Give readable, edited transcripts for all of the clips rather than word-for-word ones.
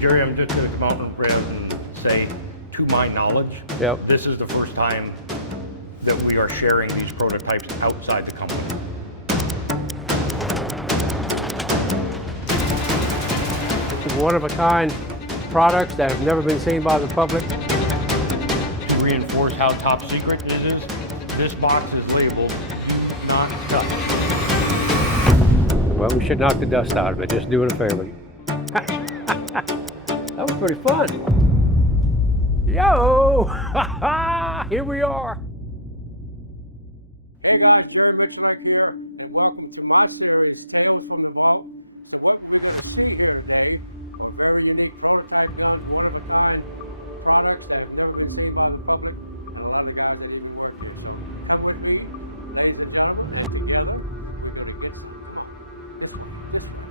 Jerry, I'm just going to come out and say, to my knowledge, this is the first time that we are sharing these prototypes outside the company. It's a one-of-a-kind product that has never been seen by the public. To reinforce how top secret it is, this box is labeled, "Do not touch." Well, we should knock the dust out of it. Just do it a favor. That was pretty fun. Yo! Here we are. Hey guys, Jerry Miculek here, and welcome to my series, Tales from the Vault. So what we're going to see here today are very unique prototype guns, one-of-a-kind products that have never been seen by the public, and a lot of the guys that even work here. So come with me, ladies and gentlemen, and together we're going to get some. Come on, this way, this way.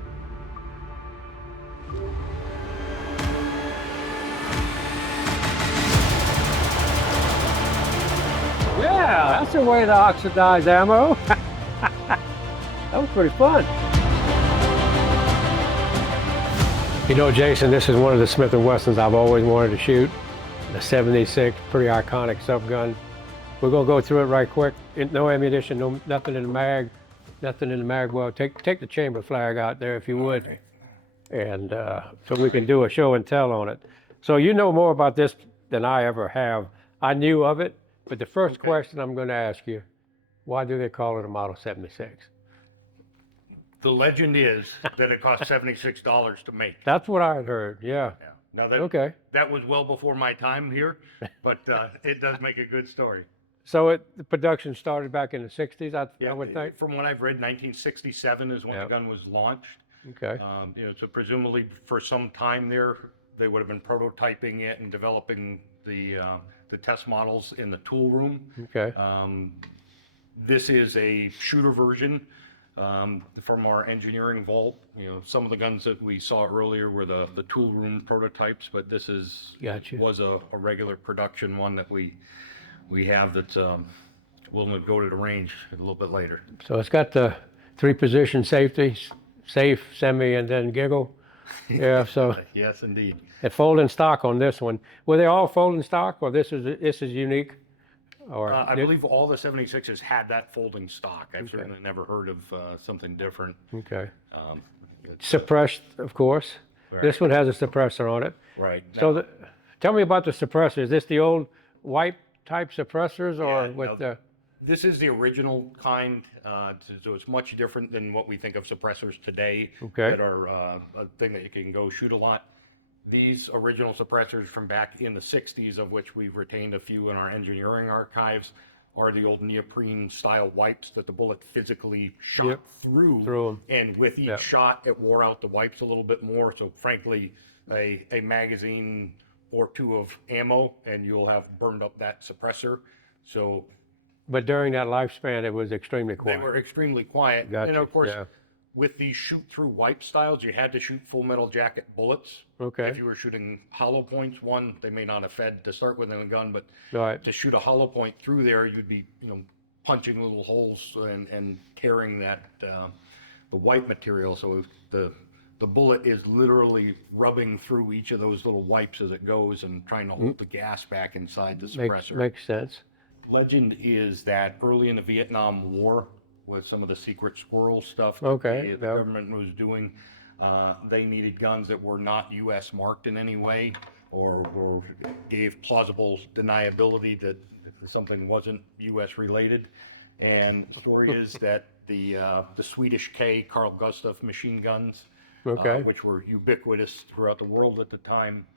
Yeah, that's a way to oxidize ammo. That was pretty fun. You know, Jason, this is one of the Smith & Wessons I've always wanted to shoot. The 76, pretty iconic sub-gun. We're gonna go through it right quick. No ammunition, nothing in the mag. Nothing in the mag. Well, take the chamber flag out there if you would. Right. And so we can do a show and tell on it. So you know more about this than I ever have. I knew of it, but the first question I'm gonna ask you, why do they call it a Model 76? The legend is that it cost $76 to make. That's what I had heard, yeah. Now that was well before my time here, but it does make a good story. So the production started back in the 60s, I would think? From what I've read, 1967 is when the gun was launched. Okay. So presumably for some time there, they would have been prototyping it and developing the test models in the tool room. Okay. This is a shooter version. From our engineering vault. Some of the guns that we saw earlier were the tool room prototypes, but this was a regular production one that we have that we'll go to the range a little bit later. So it's got the 3-position safety, safe, semi, and then giggle. Yeah. So yes, indeed. And folding stock on this one. Were they all folding stock, or this is unique? Or I believe all the 76s had that folding stock. I've certainly never heard of something different. Okay. Suppressed, of course. Right. This one has a suppressor on it. Right. So tell me about the suppressor. Is this the old wipe type suppressors, or This is the original kind, so it's much different than what we think of suppressors today that are a thing that you can go shoot a lot. These original suppressors from back in the 60s, of which we've retained a few in our engineering archives, are the old neoprene style wipes that the bullet physically shot through. And with each shot, it wore out the wipes a little bit more. So frankly, a magazine or two of ammo and you'll have burned up that suppressor. But during that lifespan, it was extremely quiet. They were extremely quiet. Gotcha. And of course, with these shoot-through wipe styles, you had to shoot full metal jacket bullets. Okay. If you were shooting hollow points, they may not have fed to start with in a gun, but to shoot a hollow point through there, you'd be, punching little holes and tearing that the wipe material. So the bullet is literally rubbing through each of those little wipes as it goes and trying to hold the gas back inside the suppressor. Makes sense. Legend is that early in the Vietnam War, with some of the secret squirrel stuff that the government was doing, they needed guns that were not U.S. marked in any way or gave plausible deniability that something wasn't U.S. related. And the story is that the Swedish K Carl Gustaf machine guns, which were ubiquitous throughout the world at the time,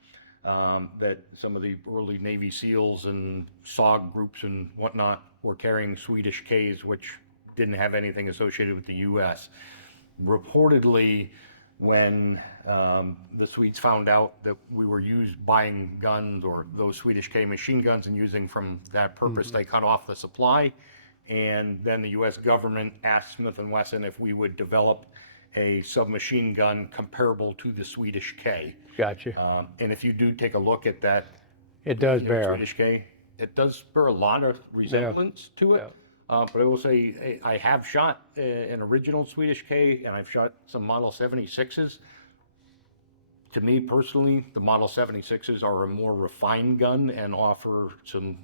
that some of the early Navy SEALs and SOG groups and whatnot were carrying Swedish Ks, which didn't have anything associated with the U.S. Reportedly, when the Swedes found out that we were buying guns or those Swedish K machine guns and using from that purpose, they cut off the supply. And then the U.S. government asked Smith & Wesson if we would develop a submachine gun comparable to the Swedish K. Gotcha. And if you do take a look at that, it does bear Swedish K. It does bear a lot of resemblance to it. But I will say I have shot an original Swedish K and I've shot some Model 76s. To me personally, the Model 76s are a more refined gun and offer some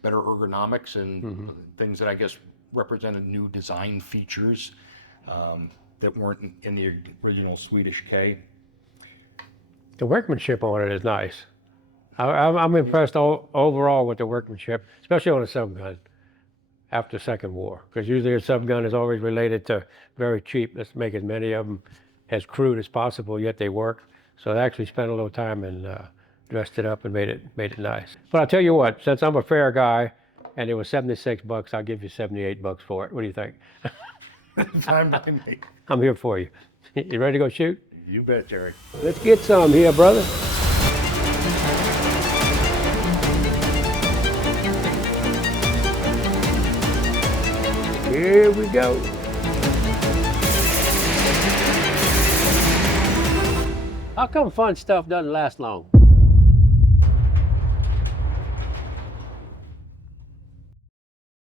better ergonomics and things that I guess represented new design features that weren't in the original Swedish K. The workmanship on it is nice. I'm impressed overall with the workmanship, especially on a subgun after the Second War, because usually a subgun is always related to very cheap. Let's make as many of them as crude as possible, yet they work. So they actually spent a little time and dressed it up and made it nice. But I'll tell you what, since I'm a fair guy and it was 76 bucks, I'll give you 78 bucks for it. What do you think? Fine by me. I'm here for you. You ready to go shoot? You bet, Jerry. Let's get some here, brother. Here we go. How come fun stuff doesn't last long?